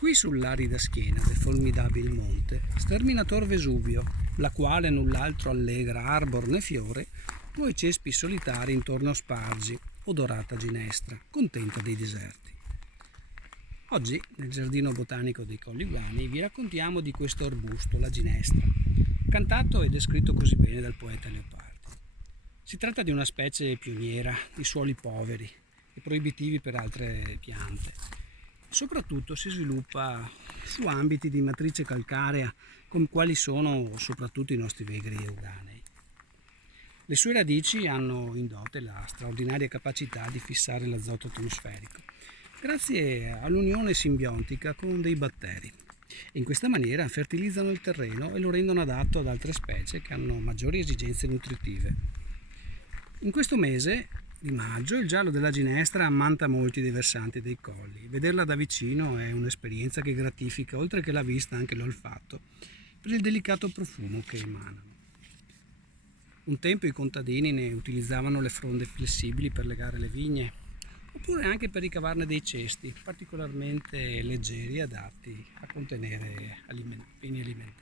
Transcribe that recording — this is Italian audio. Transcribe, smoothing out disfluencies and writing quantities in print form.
Qui sull'arida schiena del formidabile monte sterminator Vesuvio, la quale null'altro allegra arbor né fiore, voi cespi solitari intorno spargi, odorata ginestra, contenta dei deserti. Oggi, nel giardino botanico dei Colli Guani, vi raccontiamo di questo arbusto, la ginestra, cantato e descritto così bene dal poeta Leopardi. Si tratta di una specie pioniera di suoli poveri e proibitivi per altre piante. Soprattutto si sviluppa su ambiti di matrice calcarea come quali sono soprattutto i nostri vegri euganei. Le sue radici hanno in dote la straordinaria capacità di fissare l'azoto atmosferico grazie all'unione simbiontica con dei batteri. In questa maniera fertilizzano il terreno e lo rendono adatto ad altre specie che hanno maggiori esigenze nutritive. In questo mese di maggio il giallo della ginestra ammanta molti dei versanti dei colli. Vederla da vicino è un'esperienza che gratifica, oltre che la vista, anche l'olfatto, per il delicato profumo che emanano. Un tempo i contadini ne utilizzavano le fronde flessibili per legare le vigne, oppure anche per ricavarne dei cesti particolarmente leggeri e adatti a contenere beni alimentari.